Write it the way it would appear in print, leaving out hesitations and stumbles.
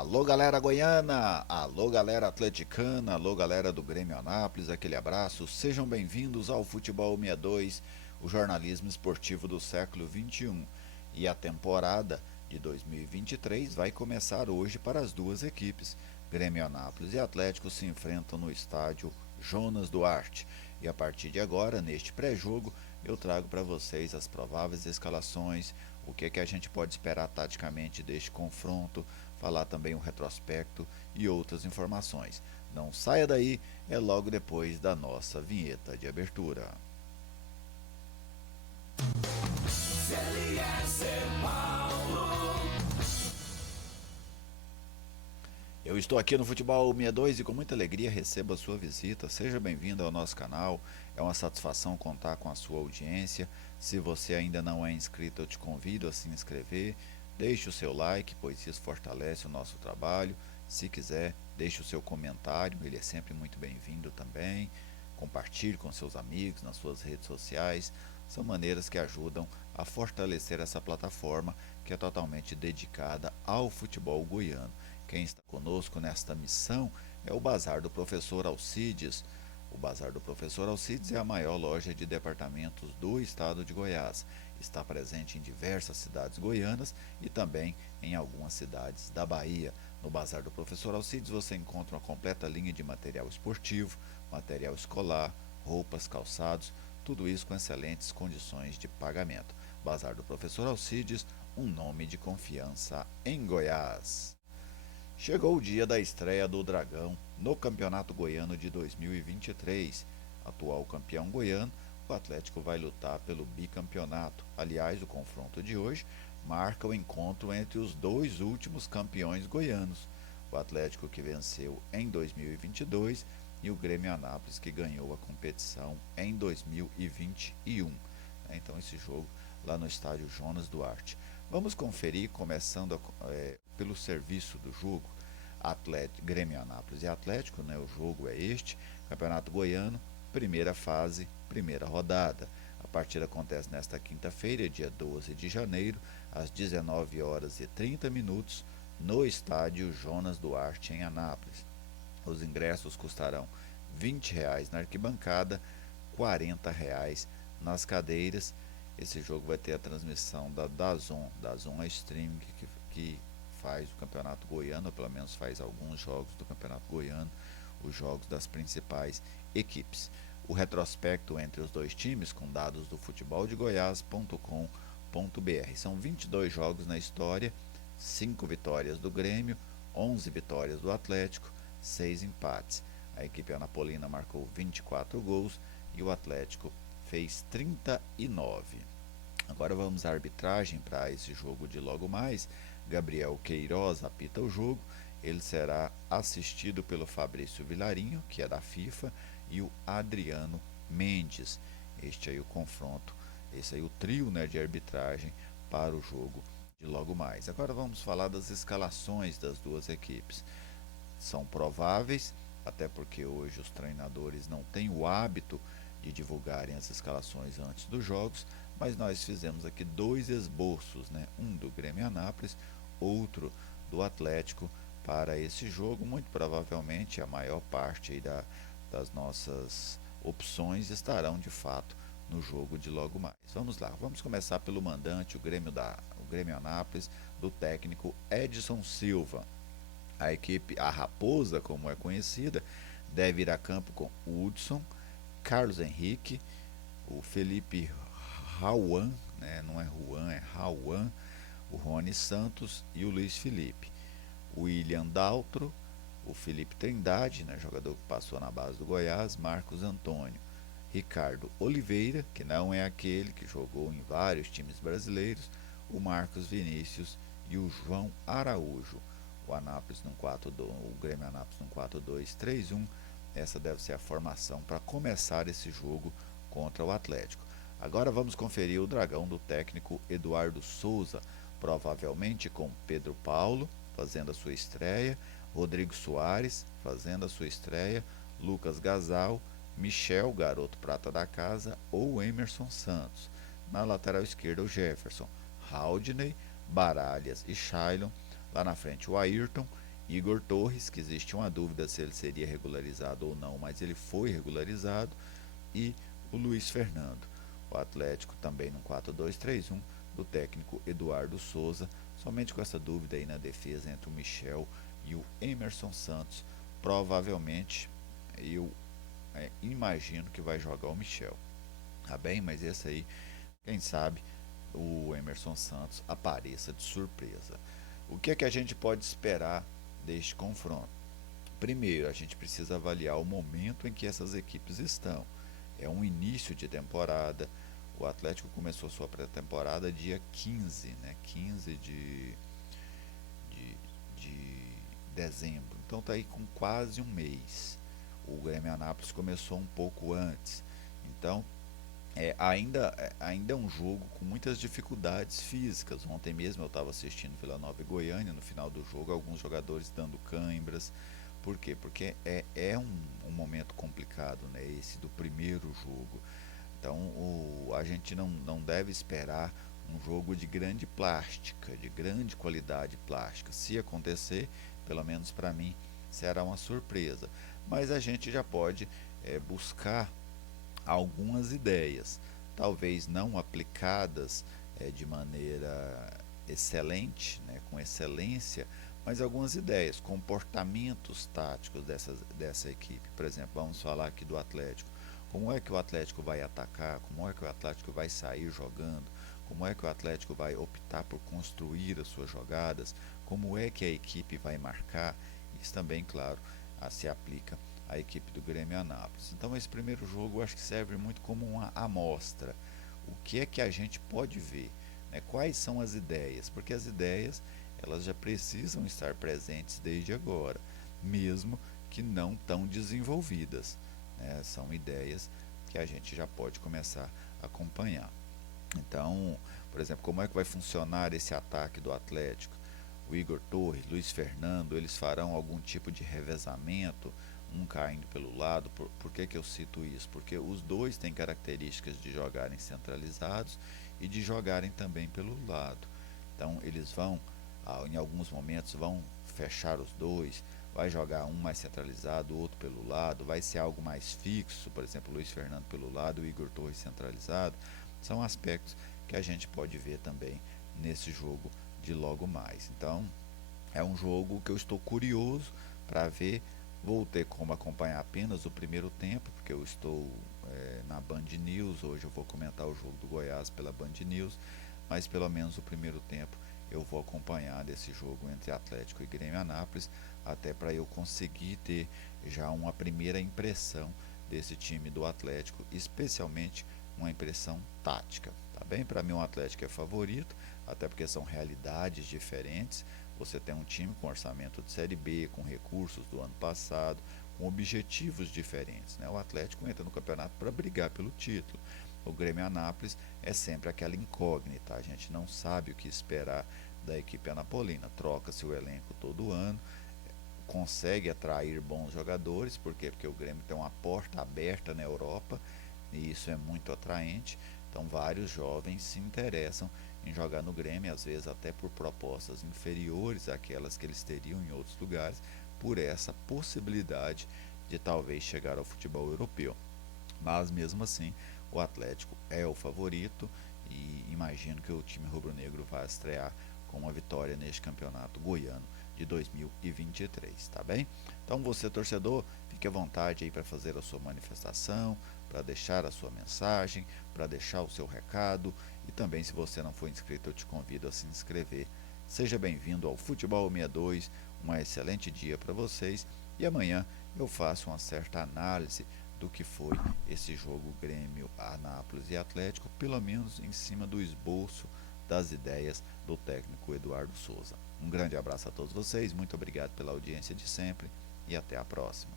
Alô galera goiana, alô galera atleticana, alô galera do Grêmio Anápolis, aquele abraço, sejam bem-vindos ao Futebol 62, o jornalismo esportivo do século XXI. E a temporada de 2023 vai começar hoje para as duas equipes. Grêmio Anápolis e Atlético se enfrentam no estádio Jonas Duarte. E a partir de agora, neste pré-jogo, eu trago para vocês as prováveis escalações, o que a gente pode esperar taticamente deste confronto, falar também o retrospecto e outras informações. Não saia daí, é logo depois da nossa vinheta de abertura. Eu estou aqui no Futebol 62 e com muita alegria recebo a sua visita. Seja bem-vindo ao nosso canal. É uma satisfação contar com a sua audiência. Se você ainda não é inscrito, eu te convido a se inscrever. Deixe o seu like, pois isso fortalece o nosso trabalho. Se quiser, deixe o seu comentário, ele é sempre muito bem-vindo também. Compartilhe com seus amigos nas suas redes sociais. São maneiras que ajudam a fortalecer essa plataforma que é totalmente dedicada ao futebol goiano. Quem está conosco nesta missão é o Bazar do Professor Alcides. O Bazar do Professor Alcides é a maior loja de departamentos do estado de Goiás. Está presente em diversas cidades goianas e também em algumas cidades da Bahia. No Bazar do Professor Alcides você encontra uma completa linha de material esportivo, material escolar, roupas, calçados, tudo isso com excelentes condições de pagamento. Bazar do Professor Alcides, um nome de confiança em Goiás. Chegou o dia da estreia do Dragão no Campeonato Goiano de 2023. Atual campeão goiano, o Atlético vai lutar pelo bicampeonato. Aliás, o confronto de hoje marca o encontro entre os dois últimos campeões goianos. O Atlético que venceu em 2022 e o Grêmio Anápolis que ganhou a competição em 2021. Então esse jogo lá no estádio Jonas Duarte. Vamos conferir, começando pelo serviço do jogo, Grêmio Anápolis e Atlético, né? O jogo é este, Campeonato Goiano, primeira fase, primeira rodada. A partida acontece nesta quinta-feira, dia 12 de janeiro, às 19 horas e 30 minutos, no estádio Jonas Duarte, em Anápolis. Os ingressos custarão R$ 20 na arquibancada, R$ 40 nas cadeiras. Esse jogo vai ter a transmissão da DAZN. DAZN é streaming que faz o Campeonato Goiano, ou pelo menos faz alguns jogos do Campeonato Goiano, os jogos das principais equipes. O retrospecto entre os dois times, com dados do futeboldegoias.com.br. São 22 jogos na história, 5 vitórias do Grêmio, 11 vitórias do Atlético, 6 empates. A equipe anapolina marcou 24 gols e o Atlético fez 39. Agora vamos à arbitragem para esse jogo de logo mais. Gabriel Queiroz apita o jogo. Ele será assistido pelo Fabrício Vilarinho, que é da FIFA, e o Adriano Mendes. Este aí o confronto, esse aí o trio, né, de arbitragem para o jogo de logo mais. Agora vamos falar das escalações das duas equipes. São prováveis, até porque hoje os treinadores não têm o hábito de divulgarem as escalações antes dos jogos, mas nós fizemos aqui dois esboços, né? Um do Grêmio Anápolis, outro do Atlético para esse jogo. Muito provavelmente a maior parte aí das nossas opções estarão de fato no jogo de logo mais. Vamos lá, vamos começar pelo mandante, o Grêmio Anápolis, do técnico Edson Silva. A equipe, a Raposa, como é conhecida, deve ir a campo com o Hudson, Carlos Henrique, o Felipe Rauan, né? Não é Juan, é Rauan, o Rony Santos e o Luiz Felipe. O William Daltro, o Felipe Trindade, né? Jogador que passou na base do Goiás, Marcos Antônio, Ricardo Oliveira, que não é aquele que jogou em vários times brasileiros, o Marcos Vinícius e o João Araújo. O Anápolis no 4-2, o Grêmio Anápolis no 4-2-3-1. Essa deve ser a formação para começar esse jogo contra o Atlético. Agora vamos conferir o Dragão do técnico Eduardo Souza, provavelmente com Pedro Paulo fazendo a sua estreia, Rodrigo Soares fazendo a sua estreia, Lucas Gasal, Michel, garoto prata da casa, ou Emerson Santos. Na lateral esquerda o Jefferson, Haldney, Baralhas e Shailon. Lá na frente o Ayrton Igor Torres, que existe uma dúvida se ele seria regularizado ou não, mas ele foi regularizado, e o Luiz Fernando. O Atlético também no 4-2-3-1 do técnico Eduardo Souza, somente com essa dúvida aí na defesa entre o Michel e o Emerson Santos. Provavelmente eu imagino que vai jogar o Michel, tá bem? Mas esse aí, quem sabe o Emerson Santos apareça de surpresa. O que é que a gente pode esperar deste confronto? Primeiro, a gente precisa avaliar o momento em que essas equipes estão. É um início de temporada. O Atlético começou sua pré-temporada dia 15, né? 15 de dezembro. Então está aí com quase um mês. O Grêmio Anápolis começou um pouco antes. Então ainda é um jogo com muitas dificuldades físicas. Ontem mesmo eu estava assistindo Vila Nova e Goiânia, no final do jogo, alguns jogadores dando cãibras. Por quê? Porque é um momento complicado, né? Esse do primeiro jogo. Então a gente não deve esperar um jogo de grande plástica, de grande qualidade plástica. Se acontecer, pelo menos para mim, será uma surpresa. Mas a gente já pode buscar algumas ideias, talvez não aplicadas de maneira excelente, né, com excelência, mas algumas ideias, comportamentos táticos dessa equipe. Por exemplo, vamos falar aqui do Atlético. Como é que o Atlético vai atacar? Como é que o Atlético vai sair jogando? Como é que o Atlético vai optar por construir as suas jogadas? Como é que a equipe vai marcar? Isso também, claro, se aplica à equipe do Grêmio Anápolis. Então esse primeiro jogo eu acho que serve muito como uma amostra. O que é que a gente pode ver? Né? Quais são as ideias? Porque as ideias elas já precisam estar presentes desde agora, mesmo que não tão desenvolvidas, né? São ideias que a gente já pode começar a acompanhar. Então, por exemplo, como é que vai funcionar esse ataque do Atlético? O Igor Torres, Luiz Fernando, eles farão algum tipo de revezamento, um caindo pelo lado. Por que eu cito isso? Porque os dois têm características de jogarem centralizados e de jogarem também pelo lado. Então eles vão, em alguns momentos, vão fechar os dois, vai jogar um mais centralizado, o outro pelo lado, vai ser algo mais fixo, por exemplo, Luiz Fernando pelo lado, o Igor Torres centralizado. São aspectos que a gente pode ver também nesse jogo de logo mais. Então, é um jogo que eu estou curioso para ver. Vou ter como acompanhar apenas o primeiro tempo, porque eu estou na Band News. Hoje eu vou comentar o jogo do Goiás pela Band News, mas pelo menos o primeiro tempo eu vou acompanhar desse jogo entre Atlético e Grêmio Anápolis, até para eu conseguir ter já uma primeira impressão desse time do Atlético, especialmente uma impressão tática. Tá bem? Para mim o Atlético é favorito, até porque são realidades diferentes. Você tem um time com orçamento de Série B, com recursos do ano passado, com objetivos diferentes, né? O Atlético entra no campeonato para brigar pelo título. O Grêmio Anápolis é sempre aquela incógnita, a gente não sabe o que esperar da equipe anapolina. Troca-se o elenco todo ano, consegue atrair bons jogadores, por quê? Porque o Grêmio tem uma porta aberta na Europa, e isso é muito atraente. Então vários jovens se interessam em jogar no Grêmio, às vezes até por propostas inferiores àquelas que eles teriam em outros lugares, por essa possibilidade de talvez chegar ao futebol europeu. Mas mesmo assim, o Atlético é o favorito e imagino que o time rubro-negro vai estrear com uma vitória neste campeonato goiano de 2023, tá bem? Então você, torcedor, fique à vontade aí para fazer a sua manifestação, para deixar a sua mensagem, para deixar o seu recado, e também, se você não for inscrito, eu te convido a se inscrever. Seja bem-vindo ao Futebol 62, um excelente dia para vocês, e amanhã eu faço uma certa análise do que foi esse jogo Grêmio, Anápolis e Atlético, pelo menos em cima do esboço das ideias do técnico Eduardo Souza. Um grande abraço a todos vocês, muito obrigado pela audiência de sempre e até a próxima.